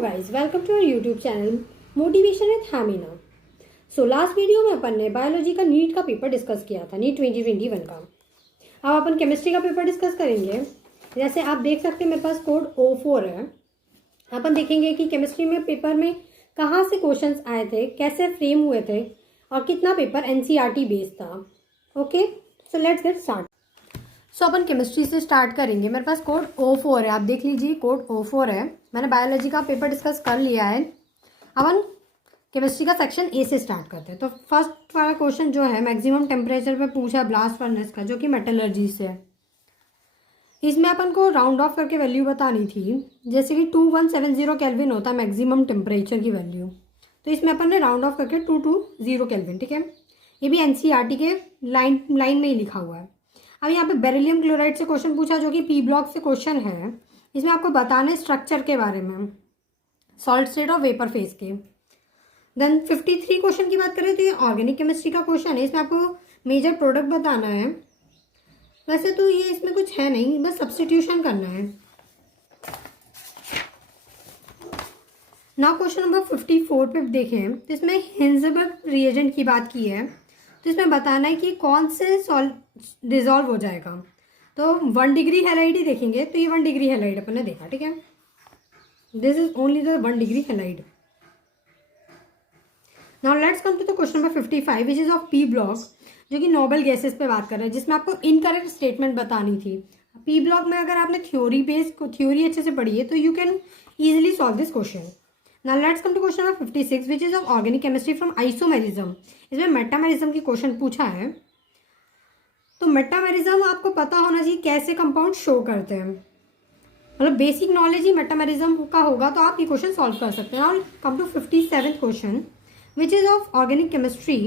guys, welcome to our YouTube channel Motivation with Hamina. So last video में अपन ने biology का NEET का paper discuss किया था, नीट 2021 का। अब अपन केमिस्ट्री का पेपर डिस्कस करेंगे। जैसे आप देख सकते हैं मेरे पास कोड O4 है। अपन देखेंगे कि केमिस्ट्री में पेपर में कहाँ से क्वेश्चंस आए थे, कैसे फ्रेम हुए थे और कितना पेपर NCERT बेस्ड था। Okay, so let's get start. So upon chemistry से स्टार्ट करेंगे। मेरे पास कोड O4 है, आप देख लीजिए कोड O4 है। मैंने बायोलॉजी का पेपर डिस्कस कर लिया है। अपन केमिस्ट्री का सेक्शन ए से स्टार्ट करते हैं। तो फर्स्ट वाला क्वेश्चन जो है मैक्सिमम टेम्परेचर पे पूछा ब्लास्ट फर्नेस का, जो कि मेटलर्जी से है। इसमें अपन को राउंड ऑफ करके वैल्यू बतानी थी। जैसे कि 2170 केल्विन होता है मैक्सिमम टेम्परेचर की वैल्यू, तो इसमें अपन ने राउंड ऑफ करके 220 केल्विन, ठीक है। ये भी NCERT के लाइन में ही लिखा हुआ है। अब यहाँ पे बेरिलियम क्लोराइड से क्वेश्चन पूछा, जो कि P ब्लॉक से क्वेश्चन है। इसमें आपको बताना है स्ट्रक्चर के बारे में, सॉलिड स्टेट और वेपर फेज के। देन 53 क्वेश्चन की बात करें तो ये ऑर्गेनिक केमिस्ट्री का क्वेश्चन है। इसमें आपको मेजर प्रोडक्ट बताना है। वैसे तो ये इसमें कुछ है नहीं, बस सब्स्टिट्यूशन करना है। नाउ क्वेश्चन नंबर 54 पे देखें तो इसमें हिंजबर्ग रिएजेंट की बात की है। तो इसमें बताना है कि कौन से डिजॉल्व हो जाएगा। तो 1 डिग्री हैलाइड ही देखेंगे, तो ये 1 डिग्री हैलाइड अपन ने देखा, ठीक है। This is only the 1 degree halide. Now let's come to the question number 55 which is of P block, जो कि नोबल गैसेस पे बात कर रहे हैं, जिसमें आपको इनकरेक्ट स्टेटमेंट बतानी थी। P ब्लॉक में अगर आपने थ्योरी अच्छे से पढ़ी है तो you can easily solve this question. Now let's come to question number 56 which is of organic chemistry from isomerism। इसमें मेटामेरिज्म की क्वेश्चन पूछा है। तो मेटामेरिज्म आपको पता होना चाहिए कैसे कंपाउंड शो करते हैं, मतलब बेसिक नॉलेज ही मेटामेरिज्म का होगा तो आप ये क्वेश्चन सॉल्व कर सकते हैं। Now come to 57th question which is of organic chemistry।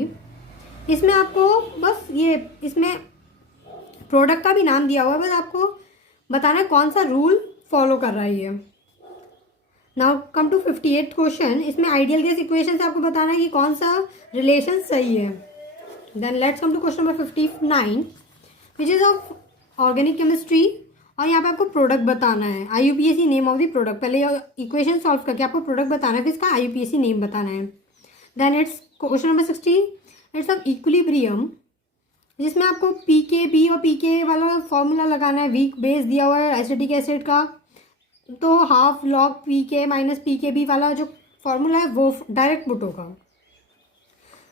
इसमें आपको बस ये इसमें प्रोडक्ट का भी नाम दिया हुआ है, बस आपको बताना है कौन सा रूल फॉलो कर रहा है ये। Now come to 58th question. इसमें आइडियल गैस इक्वेशन से आपको बताना है कि कौन सा रिलेशन सही है। Then let's come to question number 59 which is of organic chemistry, और यहाँ पे आपको प्रोडक्ट बताना है, IUPAC name of the product. पहले इक्वेशन सॉल्व करके आपको प्रोडक्ट बताना है, फिर इसका IUPAC नेम बताना है। Then it's question number 60 it's of equilibrium, जिसमें आपको pKb और pK वाला फॉर्मूला लगाना है। वीक बेस दिया हुआ है एसिटिक एसिड का, तो half log pK minus pKb वाला जो फॉर्मूला है वो डायरेक्ट पुट होगा।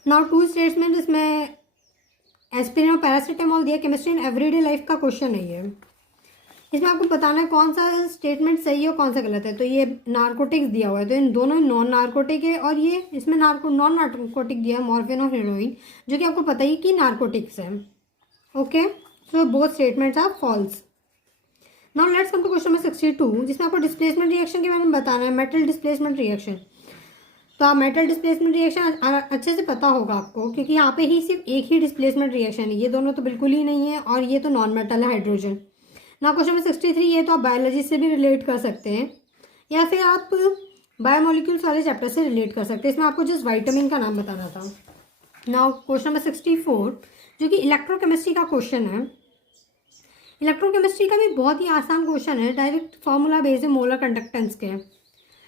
नाउ 2 स्टेटमेंट इसमें एस्पिरिन और पैरासीटामोल दिया। केमिस्ट्री इन एवरीडे लाइफ का क्वेश्चन है ये। इसमें आपको बताना है कौन सा स्टेटमेंट सही है और कौन सा गलत है। तो ये नार्कोटिक्स दिया हुआ है, तो इन दोनों नॉन नार्कोटिक है, और ये इसमें नॉन नार्कोटिक दिया है मॉर्फिन और हेरोइन, जो कि आपको पता ही कि नार्कोटिक्स है। Okay, so both statements are false. Now let's come to question number 62 जिसमें आपको डिस्प्लेसमेंट रिएक्शन के बारे में बताना है, मेटल डिस्प्लेसमेंट रिएक्शन। तो आप मेटल डिस्प्लेसमेंट रिएक्शन अच्छे से पता होगा आपको, क्योंकि यहाँ पे ही सिर्फ एक ही डिस्प्लेसमेंट रिएक्शन है। ये दोनों तो बिल्कुल ही नहीं है, और ये तो नॉन मेटल है, हाइड्रोजन। नाउ क्वेश्चन नंबर 63 ये तो आप बायोलॉजी से भी रिलेट कर सकते हैं, या फिर आप बायोमोलिक्यूल्स वाले चैप्टर से रिलेट कर सकते हैं। इसमें आपको जस्ट वाइटामिन का नाम बताना था। नाउ क्वेश्चन नंबर 64 जो कि इलेक्ट्रोकेमिस्ट्री का क्वेश्चन है। इलेक्ट्रोकेमिस्ट्री का भी बहुत ही आसान क्वेश्चन है, डायरेक्ट फॉर्मूला बेस्ड है मोलर कंडक्टेंस के।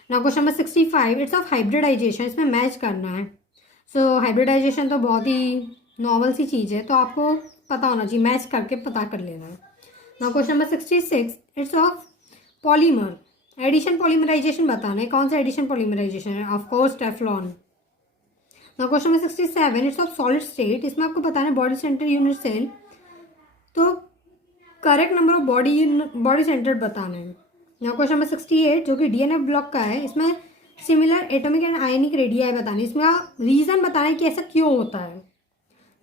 Now question number 65 it's of hybridisation. इसमें मैच करना है। सो हाइब्रिडाइजेशन तो बहुत ही नॉर्मल सी चीज़ है, तो आपको पता होना चाहिए, मैच करके पता कर लेना है। Now question number 66 it's of polymer. Addition polymerisation बताना है, कौन सा एडिशन पॉलीमराइजेशन है। Of course Teflon. Now question number 67 it's of solid state. इसमें आपको बताना है बॉडी सेंटर यूनिट सेल, तो correct number of body centre बताना है। नाउ क्वेश्चन नंबर 68 जो कि DNF ब्लॉक का है। इसमें similar atomic and ionic radii बतानी, इसमें आप रीजन बताना है कि ऐसा क्यों होता है।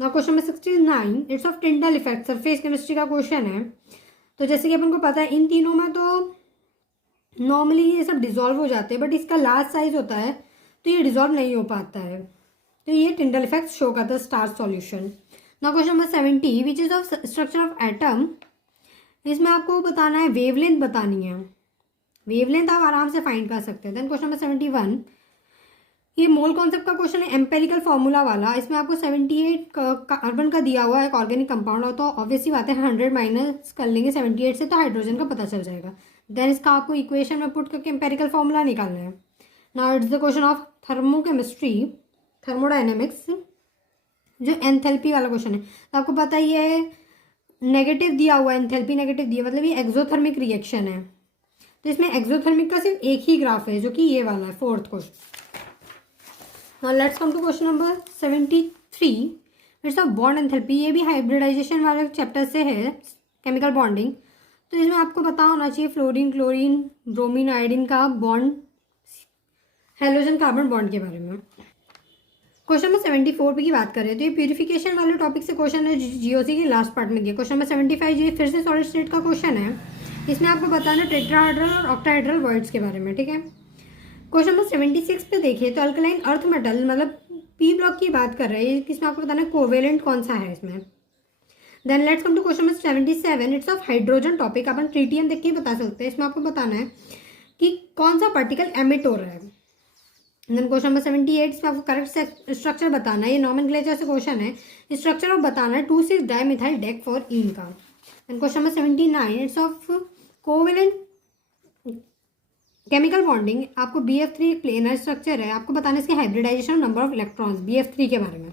Now question number 69 it's of Tyndall effect. Surface chemistry का क्वेश्चन है। तो जैसे कि अपन को पता है इन तीनों में तो नॉर्मली ये सब डिजॉल्व हो जाते हैं, बट इसका लार्ज साइज होता है तो ये डिजॉल्व नहीं हो पाता है, तो ये टिंडल इफेक्ट शो करता है star solution. Now question number 70 which is of structure of atom. इसमें आपको बताना है वेवलेंथ बतानी है। वेवलेंथ आप आराम से फाइंड कर सकते हैं। देन क्वेश्चन नंबर 71 ये मोल कॉन्सेप्ट का क्वेश्चन है, एम्पेरिकल फॉर्मूला वाला। इसमें आपको 78 कार्बन का दिया हुआ है एक ऑर्गेनिक कंपाउंड, और तो ऑब्वियसली बात है 100 माइनस कर लेंगे 78 से, तो हाइड्रोजन का पता चल जाएगा। देन इसका आपको इक्वेशन में पुट करके एम्पेरिकल फॉर्मूला निकालना है। Now it's the question of thermochemistry, thermodynamics, जो एंथैल्पी वाला क्वेश्चन है। तो आपको पता ही है नेगेटिव दिया हुआ है, एंथैल्पी नेगेटिव दिया, मतलब ये एक्सोथर्मिक रिएक्शन है। तो इसमें एक्सोथर्मिक का सिर्फ एक ही ग्राफ है जो कि ये वाला है, fourth question. Now let's come to question number 73, it's of bond enthalpy. ये भी हाइब्रिडाइजेशन वाले चैप्टर से है, केमिकल बॉन्डिंग। तो इसमें आपको पता होना चाहिए फ्लोरीन, क्लोरीन, ब्रोमीन, आयोडीन का बॉन्ड, हेलोजन कार्बन बॉन्ड के बारे में। क्वेश्चन नंबर 74 की बात करें तो ये प्यूरिफिकेशन वाले टॉपिक से क्वेश्चन है, जीओसी के लास्ट पार्ट में दिया। क्वेश्चन नंबर 75 ये फिर से सॉलिड स्टेट का क्वेश्चन है। इसमें आपको बताना टेट्राहेड्रल और ऑक्टाहेड्रल वर्ड्स के बारे में, ठीक है। क्वेश्चन नंबर 76 पे देखिए तो अल्कलाइन अर्थ मेटल मतलब पी ब्लॉक की बात कर रहे हैं, इसमें आपको बताना है कोवेलेंट कौन सा है इसमें। Then let's come to question number 77, it's of hydrogen topic. अपन ट्रीटियम देख के बता सकते हैं। इसमें आपको बताना है कि कौन सा पार्टिकल एमिट हो रहा है। देन क्वेश्चन नंबर 78 में आपको करेक्ट स्ट्रक्चर बताना है, ये नॉमेनक्लेचर से क्वेश्चन है। स्ट्रक्चर ऑफ बताना है 2,6 डाइमिथाइल डेक फॉर इन का। Then question number 79, it's of covalent chemical bonding. आपको BF3 एक प्लेनर स्ट्रक्चर है, आपको बताना है इसके hybridisation number of electrons BF3 के बारे में।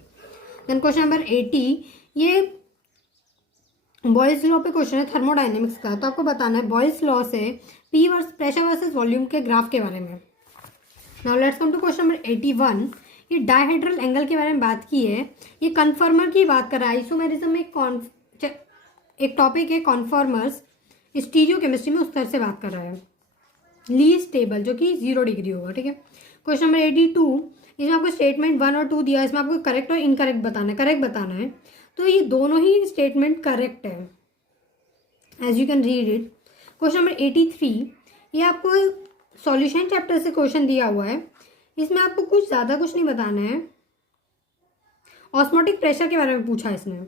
देन क्वेश्चन नंबर 80, ये बॉयल्स लॉ पे क्वेश्चन है थर्मोडाइनमिक्स का। तो आपको बताना है बॉयल्स लॉ से P verse pressure versus volume के ग्राफ के बारे में। Now let's come to question number 81, ये डायहेड्रल एंगल के बारे में बात की है। ये कन्फर्मर की बात कर रहा है। आइसोमेरिज्म में एक टॉपिक है कॉन्फॉर्मर्स, स्टीरियो केमिस्ट्री में उस तरह से बात कर रहा है। लीस्ट टेबल जो कि 0 डिग्री होगा, ठीक है। क्वेश्चन नंबर 82, इसमें आपको स्टेटमेंट 1 और 2 दिया है, इसमें आपको करेक्ट और इनकरेक्ट बताना है। करेक्ट बताना है तो ये दोनों ही स्टेटमेंट करेक्ट है, as you can read it. Question number 83, ये आपको सॉल्यूशन चैप्टर से क्वेश्चन दिया हुआ है। इसमें आपको कुछ ज़्यादा कुछ नहीं बताना है, ऑस्मोटिक प्रेशर के बारे में पूछा है इसने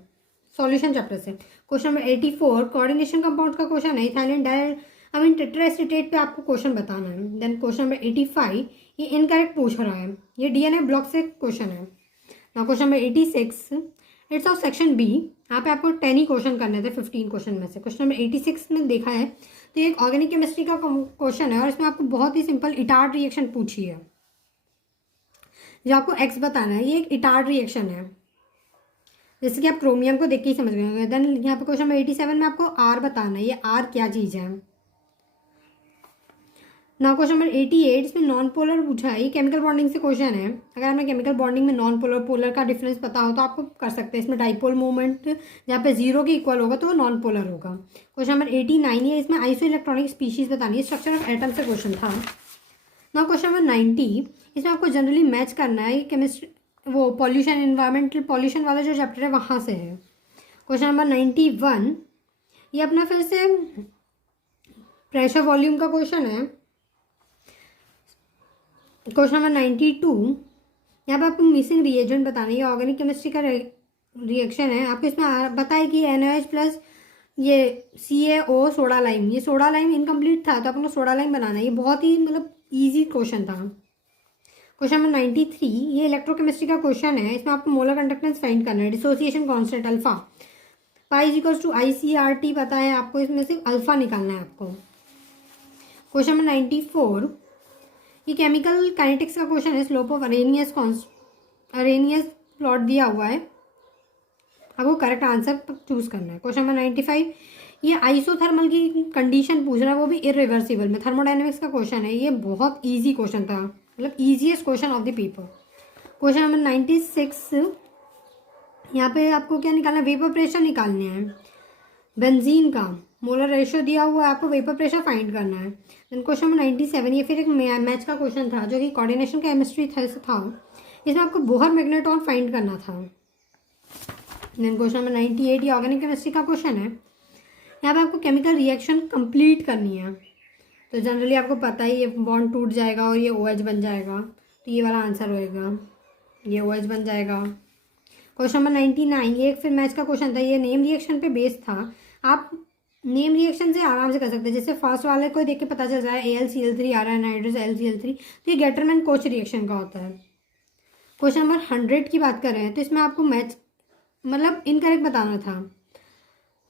सॉल्यूशन चैप्टर से। क्वेश्चन नंबर 84 कोऑर्डिनेशन कंपाउंड का क्वेश्चन है, इथाइलिन डायमीन टेट्राएसिटेट पे आपको क्वेश्चन बताना है। देन क्वेश्चन नंबर 85, ये इनकरेक्ट पूछ रहा है, ये DNA ब्लॉक से क्वेश्चन है। ना question number 86, it's of section B. यहाँ पे आपको 10 ही क्वेश्चन करने थे 15 क्वेश्चन में से। क्वेश्चन नंबर 86 में देखा है तो ये एक ऑर्गेनिक केमिस्ट्री का क्वेश्चन है और इसमें आपको बहुत ही सिंपल इटार्ड रिएक्शन पूछी है, जो आपको एक्स बताना है। ये एक इटार्ड रिएक्शन है, जैसे कि आप क्रोमियम को देख के ही समझ गए होंगे। देन यहाँ पे क्वेश्चन नंबर 87 में आपको आर बताना है, ये आर क्या चीज़ है। ना क्वेश्चन नंबर 88, इसमें नॉन पोलर पूछा है, ये केमिकल बॉन्डिंग से क्वेश्चन है। अगर हमें केमिकल बॉन्डिंग में नॉन पोलर पोलर का डिफरेंस पता हो तो आपको कर सकते हैं। इसमें डाइपोल मूवमेंट जहाँ पे 0 के इक्वल होगा तो वो नॉन पोलर होगा। क्वेश्चन नंबर 89 है, इसमें आइसो इलेक्ट्रॉनिक स्पीशीज बतानी है, स्ट्रक्चर ऑफ एटम से क्वेश्चन था। ना क्वेश्चन नंबर 90, इसमें आपको जनरली मैच करना है केमिस्ट्री, वो पॉल्यूशन, इन्वायरमेंटल पॉल्यूशन वाला जो चैप्टर है वहाँ से है। क्वेश्चन नंबर 91, ये अपना फिर से प्रेशर वॉल्यूम का क्वेश्चन है। क्वेश्चन नंबर 92, यहाँ पे आपको मिसिंग रिएजेंट बताना है, ये ऑर्गेनिक केमिस्ट्री का रिएक्शन है। आपको इसमें बताया कि NaOH प्लस ये CaO सोडा लाइम, ये सोडा लाइम इनकम्प्लीट था तो आपको सोडा लाइम बनाना है। ये बहुत ही मतलब ईजी क्वेश्चन था। क्वेश्चन नंबर 93, ये इलेक्ट्रोकेमिस्ट्री का क्वेश्चन है, इसमें आपको मोलर कंडक्टेंस फाइंड करना है, dissociation constant alpha pi equals to ICRT पता है आपको, इसमें से अल्फा निकालना है आपको। क्वेश्चन नंबर 94, ये केमिकल काइनेटिक्स का क्वेश्चन है, स्लोप ऑफ अरेनियस प्लॉट दिया हुआ है, आपको करेक्ट आंसर चूज करना है। क्वेश्चन नंबर 95, ये आइसोथर्मल की कंडीशन पूछ रहा है, वो भी इरिवर्सिबल में, थर्मोडायनेमिक्स का क्वेश्चन है। ये बहुत इजी क्वेश्चन था, मतलब easiest question of the paper. Question number 96, यहाँ पे आपको क्या निकालना है, वेपर प्रेशर निकालने हैं, बेंजीन का मोलर रेशियो दिया हुआ है, आपको वेपर प्रेशर फाइंड करना है। देन क्वेश्चन नंबर 97, ये फिर एक मैच का क्वेश्चन था जो कि कोऑर्डिनेशन केमिस्ट्री था, इसमें आपको बोहर मैग्नेट्रॉन फाइंड करना था। देन क्वेश्चन नंबर 98, ये ऑर्गेनिक केमिस्ट्री का क्वेश्चन है, यहाँ पे आपको केमिकल रिएक्शन कंप्लीट करनी है। तो जनरली आपको पता ही, ये बॉन्ड टूट जाएगा और ये OH बन जाएगा, तो ये वाला आंसर होएगा, ये OH बन जाएगा। क्वेश्चन नंबर 99, ये एक फिर मैच का क्वेश्चन था, ये नेम रिएक्शन पे बेस्ड था। आप नेम रिएक्शन से आराम से कर सकते हैं, जैसे फर्स्ट वाले को देख के पता चल रहा है AlCl3 आ रहा है, नाइट्रस LCl3, तो ये गेटरमैन कोच रिएक्शन का होता है। क्वेश्चन नंबर 100 की बात कर रहे हैं तो इसमें आपको मैच मतलब इनकरेक्ट बताना था,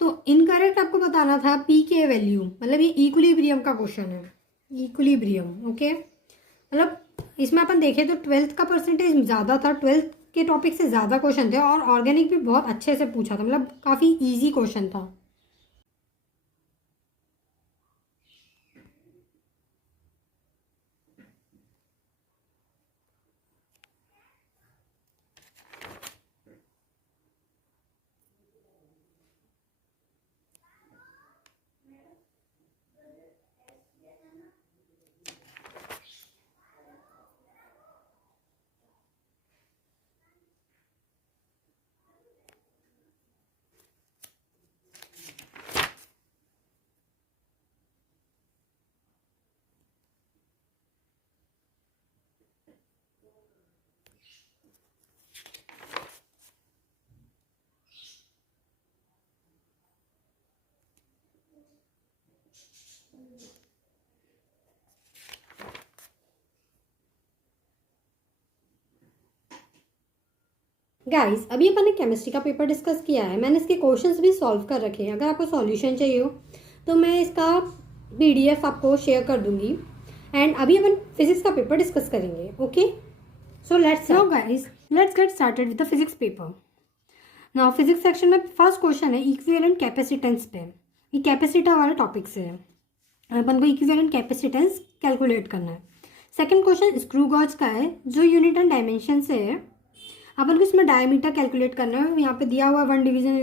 तो इनकरेक्ट आपको बताना था pK वैल्यू, मतलब ये इक्विलिब्रियम का क्वेश्चन है, इक्विलिब्रियम, ओके। मतलब इसमें अपन देखें तो 12th का परसेंटेज ज़्यादा था, 12th के टॉपिक से ज़्यादा क्वेश्चन थे और ऑर्गेनिक भी बहुत अच्छे से पूछा था, मतलब काफ़ी ईजी क्वेश्चन था। गाइस अभी अपन ने केमिस्ट्री का पेपर डिस्कस किया है, मैंने इसके क्वेश्चंस भी सॉल्व कर रखे हैं। अगर आपको सॉल्यूशन चाहिए हो तो मैं इसका PDF आपको शेयर कर दूंगी। एंड अभी अपन फिजिक्स का पेपर डिस्कस करेंगे। Okay, so let's get started with the physics paper. Now physics section में फर्स्ट क्वेश्चन है इक्विवेलेंट कैपेसिटेंस पे। ये कैपेसिटर वाले टॉपिक से है, अपन को इक्विवेलेंट कैपेसिटेंस कैलकुलेट करना है। सेकंड क्वेश्चन स्क्रू गॉज का है, जो यूनिट एंड डायमेंशन से है। अपन को इसमें डायमीटर कैलकुलेट करना है। यहाँ पे दिया हुआ 1 division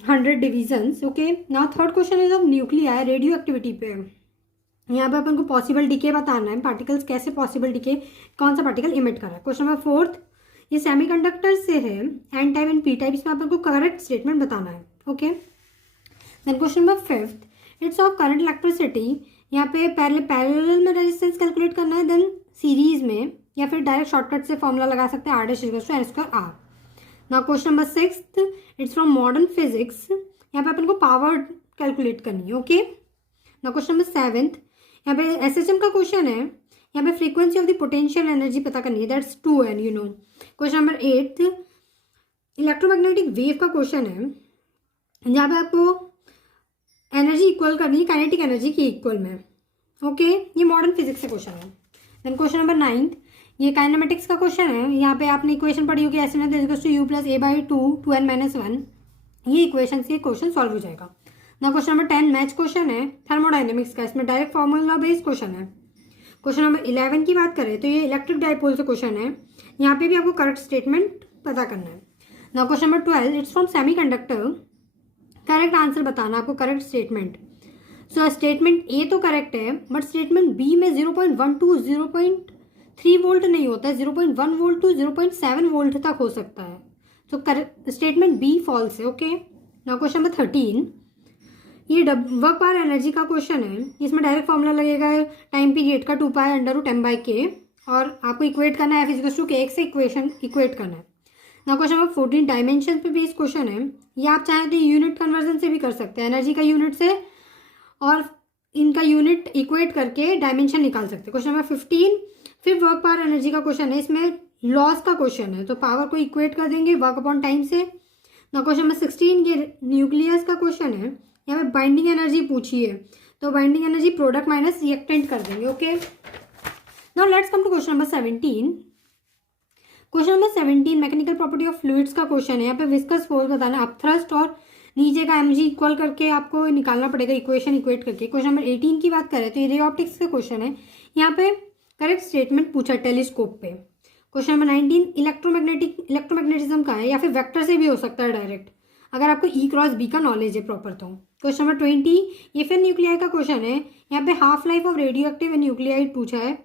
100 divisions. Okay, now third question is of nuclear radio activity पे। यहाँ पे अपन को पॉसिबल डिके बताना है, पार्टिकल्स कैसे पॉसिबल डिके, कौन सा पार्टिकल इमिट कर रहा है। क्वेश्चन नंबर फोर्थ, ये सेमीकंडक्टर से है, N type and P type, इसमें अपन को करेक्ट स्टेटमेंट बताना है। Okay, then question number fifth, it's of current electricity. यहाँ पे पहले पैरेलल में रेजिस्टेंस कैलकुलेट करना है, देन सीरीज में, या फिर डायरेक्ट शॉर्टकट से फॉर्मूला लगा सकते हैं, R⁻²R²। Now question number sixth, it's from modern physics. यहाँ पे अपन को पावर कैलकुलेट करनी है। Okay, now question number seventh, यहाँ पे SHM का क्वेश्चन है। यहाँ पे frequency of the potential energy पता करनी है, that's 2n, you know. Question number eighth, electromagnetic wave का क्वेश्चन है, जहाँ पे आपको एनर्जी इक्वल करनी है काइनेटिक एनर्जी की इक्वल में। ओके, ये मॉडर्न फिजिक्स से क्वेश्चन है। देन क्वेश्चन नंबर नाइन्थ, ये काइनेमेटिक्स का क्वेश्चन है। यहाँ पे आपने इक्वेशन पढ़ी होगी, SN = U + A/2 2n - 1। ये इक्वेशन से क्वेश्चन सॉल्व हो जाएगा ना। क्वेश्चन नंबर 10 मैच क्वेश्चन है थर्मोडाइनमिक्स का, इसमें डायरेक्ट फॉर्मूला बेस्ड क्वेश्चन है। क्वेश्चन नंबर 11 की बात करें तो ये इलेक्ट्रिक डाइपोल से क्वेश्चन है। यहाँ पे भी आपको करेक्ट स्टेटमेंट पता करना है ना। Question number 12, it's from semiconductor. Correct answer बताना आपको, correct statement. So statement A तो करेक्ट है, बट स्टेटमेंट बी में 0.1 to 0.3 वोल्ट नहीं होता है, 0.1 वोल्ट to 0.7 वोल्ट तक हो सकता है। तो करेक्ट स्टेटमेंट बी फॉल्स है। ओके, नाउ क्वेश्चन नंबर 13, ये वर्क पावर एनर्जी का क्वेश्चन है। इसमें डायरेक्ट फॉर्मूला लगेगा टाइम पीरियड का 2π√m/k, और आपको इक्वेट करना है F=kx से इक्वेशन इक्वेट करना है ना। क्वेश्चन नंबर 14 डायमेंशन पे बेस्ड क्वेश्चन है। ये आप चाहें तो यूनिट कन्वर्जन से भी कर सकते हैं, एनर्जी का यूनिट से और इनका यूनिट इक्वेट करके डायमेंशन निकाल सकते हैं। क्वेश्चन नंबर 15 फिर वर्क पावर एनर्जी का क्वेश्चन है, इसमें लॉस का क्वेश्चन है, तो पावर को इक्वेट कर देंगे वर्क अपॉन टाइम से ना। क्वेश्चन नंबर 16 ये न्यूक्लियस का क्वेश्चन है। यहाँ पे बाइंडिंग एनर्जी पूछी है, तो binding energy product minus reactant कर देंगे। Okay, now let's come to question number 17। Question number 17 mechanical property of fluids का क्वेश्चन है। यहाँ पे विस्कस फोर्स बताना, अप थ्रस्ट और नीचे का mg इक्वल करके आपको निकालना पड़ेगा, इक्वेशन इक्वेट करके। क्वेश्चन नंबर 18 की बात करें तो ये रे ऑप्टिक्स का क्वेश्चन है। यहाँ पे करेक्ट स्टेटमेंट पूछा टेलीस्कोप पे। क्वेश्चन नंबर 19 इलेक्ट्रोमैग्नेटिज्म का है, या फिर वेक्टर से भी हो सकता है डायरेक्ट, अगर आपको E×B का नॉलेज है प्रॉपर तो। क्वेश्चन नंबर 20 ये फिर न्यूक्लियाई का क्वेश्चन है। यहाँ पे half life of radio active nuclide पूछा है।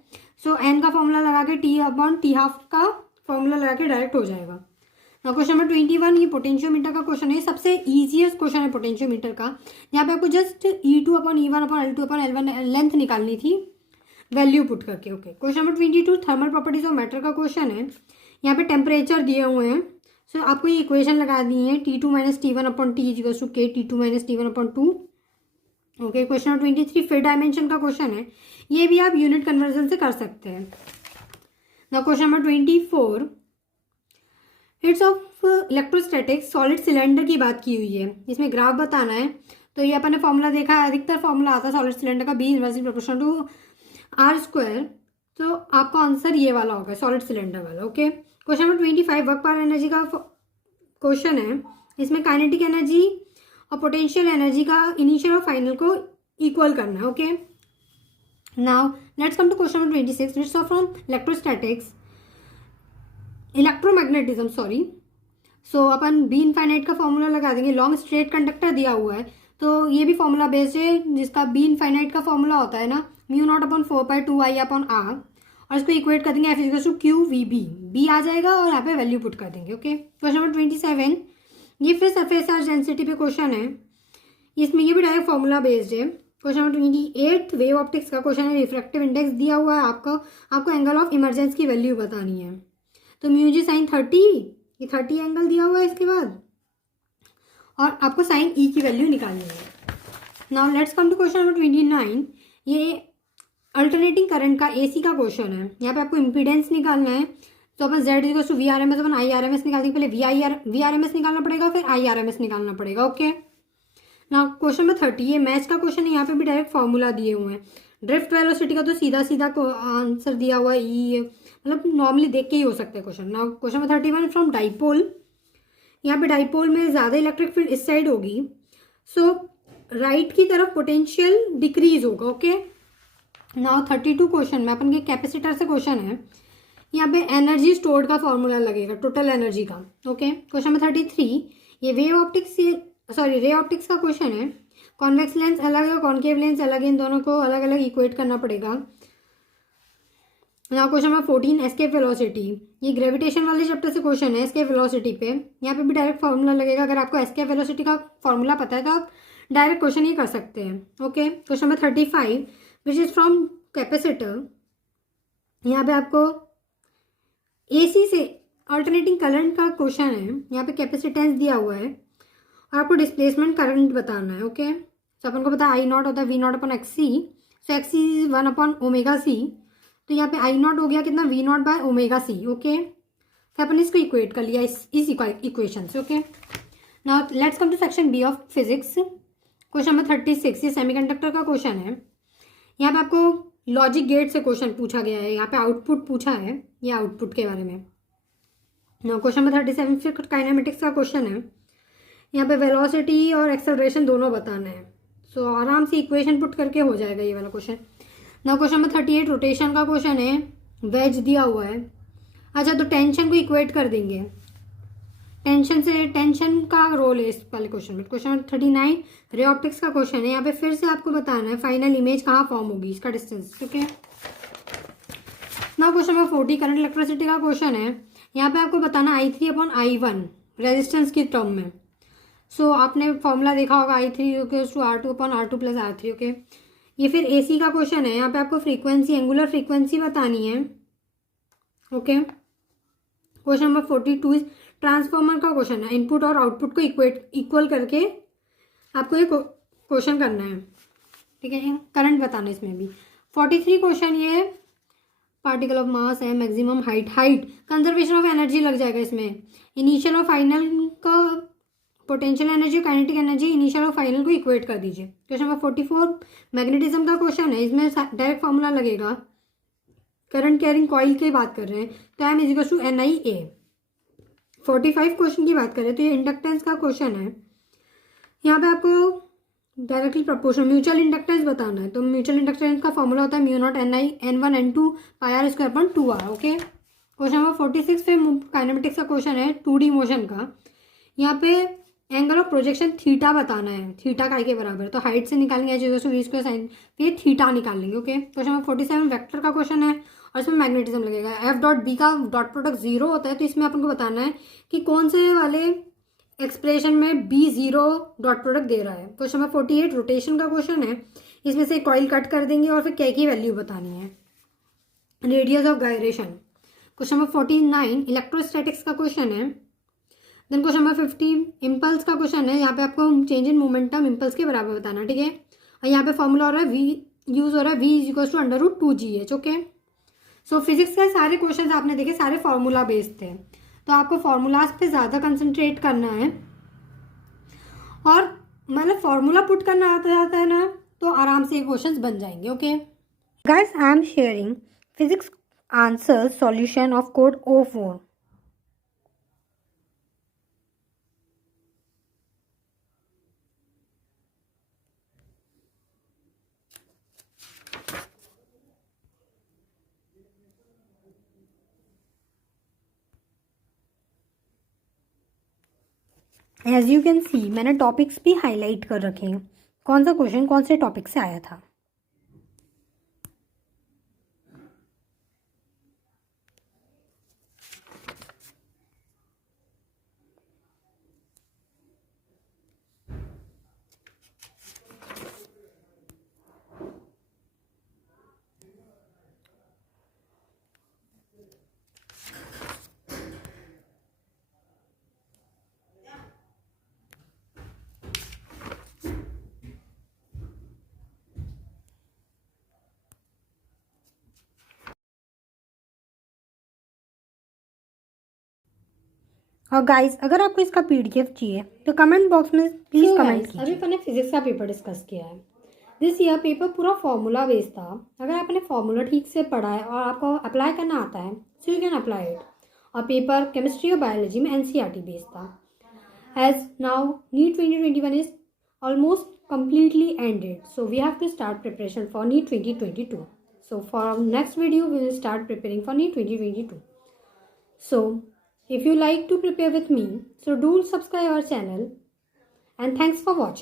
सो n का फॉर्मूला लगा के T/T½ का फॉर्मूला लगा के डायरेक्ट हो जाएगा ना। क्वेश्चन नंबर 21 ये पोटेंशियोमीटर का क्वेश्चन है, सबसे ईजिएस्ट क्वेश्चन है पोटेंशियोमीटर का। यहाँ पे आपको जस्ट E2/E1/L2/L1 लेंथ निकालनी थी वैल्यू पुट करके। Okay, question number 22 thermal properties of matter का क्वेश्चन है। यहाँ पे टेम्परेचर दिए हुए हैं, सो आपको ये इक्वेशन लगा दी है T2 - T1/T = K T2 - T1/2। Okay, question number 23 फिर डायमेंशन का क्वेश्चन है। ये भी आप यूनिट कन्वर्जन से कर सकते हैं ना। Question number 24 it's of electrostatics, solid cylinder की बात की हुई है, इसमें ग्राफ बताना है। तो ये अपन ने फॉर्मूला देखा है, अधिकतर फॉर्मूला आता है सॉलिड सिलेंडर का B∞ R²। तो आपका आंसर ये वाला होगा, सॉलिड सिलेंडर वाला। Okay, question number 25 work power energy का क्वेश्चन है। इसमें काइनेटिक एनर्जी और पोटेंशियल एनर्जी का इनिशियल और फाइनल को इक्वल करना है। Okay, now let's come to question number 26 which of from electrostatics electromagnetism sorry. So अपन बी इनफाइनाइट का फॉर्मूला लगा देंगे। लॉन्ग स्ट्रेट कंडक्टर दिया हुआ है तो ये भी फॉर्मूला बेस्ड है, जिसका बी इनफाइनाइट का फॉर्मूला होता है ना म्यू नॉट अपॉन 4π2I/r, और इसको इक्वेट कर देंगे F equals to Q V B. B आ जाएगा और यहाँ पे वैल्यू पुट कर देंगे। ओके, क्वेश्चन नंबर 27 ये फिर सरफेस चार्ज डेंसिटी पे क्वेश्चन है। इसमें ये भी डायरेक्ट फॉर्मूला बेस्ड है। क्वेश्चन नंबर 28 वेव ऑप्टिक्स का क्वेश्चन है। रिफ्रैक्टिव इंडेक्स दिया हुआ है आपको एंगल ऑफ इमरजेंस की वैल्यू बतानी है। तो म्यू जी साइन 30, ये 30 एंगल दिया हुआ है इसके बाद, और आपको साइन ई की वैल्यू निकालनी है। Now let's come to question number 29। ये अल्टरनेटिंग करंट का एसी का क्वेश्चन है। यहाँ पे आपको इम्पीडेंस निकालना है। तो अपन जेड इक्वल टू VRMS अपन IRMS निकाल देंगे। पहले VRMS निकालना पड़ेगा, फिर IRMS निकालना पड़ेगा। ओके, नाउ क्वेश्चन नंबर 30 ये मैच का क्वेश्चन है। यहाँ पे भी डायरेक्ट फॉर्मूला दिए हुए हैं। ड्रिफ्ट वेलोसिटी का तो सीधा सीधा आंसर दिया हुआ है ई, मतलब नॉर्मली देख के ही हो सकता है question. Now question number 31 from dipole. यहाँ पे डाइपोल में ज़्यादा इलेक्ट्रिक फील्ड इस साइड होगी, सो राइट की तरफ पोटेंशियल डिक्रीज होगा। ओके, नाउ 32 क्वेश्चन में अपन के कैपेसिटर से क्वेश्चन है। यहाँ पे एनर्जी स्टोर्ड का फॉर्मूला लगेगा, टोटल एनर्जी का। ओके, क्वेश्चन नंबर 33 ये वे ऑप्टिक्स का क्वेश्चन है। कॉन्वेक्स लेंस अलग है, कॉन्केव लेंस अलग है, इन दोनों को अलग अलग इक्वेट करना पड़ेगा। Now question number 14 escape velocity. ये ग्रेविटेशन वाले चैप्टर से क्वेश्चन है एस्केप वेलोसिटी पे। यहाँ पे भी डायरेक्ट फॉर्मूला लगेगा। अगर आपको एस्केप वेलोसिटी का फॉर्मूला पता है तो आप डायरेक्ट क्वेश्चन ही कर सकते हैं। Okay, question number 35 which is from capacitor. यहाँ पे आपको एसी से अल्टरनेटिंग करंट का क्वेश्चन है। यहाँ पे कैपेसिटेंस दिया हुआ है और आपको डिस्प्लेसमेंट करंट बताना है। ओके, तो अपन को पता है I0 होता है V0 upon XC, so XC is 1 upon omega C। तो यहाँ पे I0 हो गया कितना V0 by omega C। Okay, फिर अपन इसको इक्वेट कर लिया इस इक्वेशन से। Okay, now let's come to section B of physics. Question number 36 ये सेमीकंडक्टर का क्वेश्चन है। यहाँ पे आपको लॉजिक गेट से क्वेश्चन पूछा गया है। यहाँ पे आउटपुट पूछा है, ये आउटपुट के बारे में। नाउ क्वेश्चन नंबर 37 फिर काइनेमेटिक्स का क्वेश्चन है। यहाँ पे वेलोसिटी और एक्सेलरेशन दोनों बताना है। सो आराम से इक्वेशन पुट करके हो जाएगा ये वाला question. Now question number 38 rotation का क्वेश्चन है। वेज दिया हुआ है। अच्छा, तो टेंशन को इक्वेट कर देंगे। टेंशन का रोल है इस वाले क्वेश्चन में। क्वेश्चन नंबर 39 रे ऑप्टिक्स का क्वेश्चन है। यहाँ पे फिर से आपको बताना है फाइनल इमेज कहाँ फॉर्म होगी, इसका डिस्टेंस। ठीक है, now question number 40 current electricity का क्वेश्चन है। यहाँ पे आपको बताना I3 अपॉन I1 रेजिस्टेंस की टर्म में। सो आपने फॉर्मूला देखा होगा I3 R2 upon R2 plus R3। Okay, ये फिर AC का क्वेश्चन है। यहाँ पे आपको फ्रीक्वेंसी एंगुलर फ्रीक्वेंसी बतानी है। ओके, क्वेश्चन नंबर 42 ट्रांसफॉर्मर का क्वेश्चन है। इनपुट और आउटपुट को इक्वल करके आपको ये क्वेश्चन करना है। ठीक है, करंट बताना है इसमें भी। 43 क्वेश्चन ये पार्टिकल ऑफ मास है, maximum height conservation of energy लग जाएगा इसमें। इनिशियल और फाइनल का पोटेंशियल एनर्जी और काइनेटिक एनर्जी इनिशियल और फाइनल को इक्वेट कर दीजिए। क्वेश्चन नंबर 44 मैग्नेटिज्म का क्वेश्चन है। इसमें डायरेक्ट फॉर्मूला लगेगा। करंट कैरिंग कॉइल की बात कर रहे हैं तो M is equal to NIA। 45 question की बात करें तो ये इंडक्टेंस का क्वेश्चन है। यहाँ पे आपको डायरेक्टली प्रपोर्शनल म्यूचुअल इंडक्टेंस बताना है। तो म्यूचुअल इंडक्टेंस का फॉर्मूला होता है mu naught NI N1 N2 पाई R square upon 2R। Okay, question number 46 फिर काइनेमेटिक्स का क्वेश्चन है 2D मोशन का। यहाँ पे एंगल ऑफ प्रोजेक्शन थीटा बताना है। थीटा का के बराबर, तो हाइट से निकालेंगे H V स्क्वायर साइन, फिर थीटा निकाल लेंगे। ओके, क्वेश्चन नंबर 47 वेक्टर का क्वेश्चन है और इसमें मैग्नेटिज्म लगेगा। F.B का डॉट प्रोडक्ट 0 होता है, तो इसमें अपन को बताना है कि कौन से वाले एक्सप्रेशन में B 0 डॉट प्रोडक्ट दे रहा है। क्वेश्चन नंबर 48 रोटेशन का क्वेश्चन है। इसमें से कॉइल कट कर देंगे और फिर K की वैल्यू बतानी है। Radius of gyration. Question number 49 electrostatics का क्वेश्चन है। देन क्वेश्चन नंबर 50 इम्पल्स का क्वेश्चन है। यहाँ पे आपको चेंज इन मोमेंटम इम्पल्स के बराबर बताना। ठीक है, और यहाँ पे फॉर्मूला हो रहा है V यूज हो रहा है V is equal to √2GH। Okay, so physics के सारे क्वेश्चन आपने देखे, सारे फॉर्मूला बेस्ड थे, तो आपको फॉर्मूलाज पे ज़्यादा कंसंट्रेट करना है। और मतलब फॉर्मूला पुट करना आता जाता है ना, तो आराम से क्वेश्चंस बन जाएंगे। Okay guys, I am sharing Physics answers solution of code O4. As you can see मैंने टॉपिक्स भी हाईलाइट कर रखे हैं, कौन सा क्वेश्चन कौन से टॉपिक से आया था. और गाइस अगर आपको इसका पीडीएफ चाहिए तो कमेंट बॉक्स में प्लीज कमेंट कीजिए. अभी मैंने फिजिक्स का पेपर डिस्कस किया है. दिस ईयर पेपर पूरा फॉर्मूला बेस्ड था. अगर आपने फॉर्मूला ठीक से पढ़ा है और आपको अप्लाई करना आता है so you can apply it. और पेपर केमिस्ट्री और बायोलॉजी में एनसीईआरटी बेस्ड था. As now NEET 2021 is almost completely ended, so we have to start preparation for NEET 2022. So for our next video we will start preparing for NEET 2022. So if you like to prepare with me, so do subscribe our channel and thanks for watching.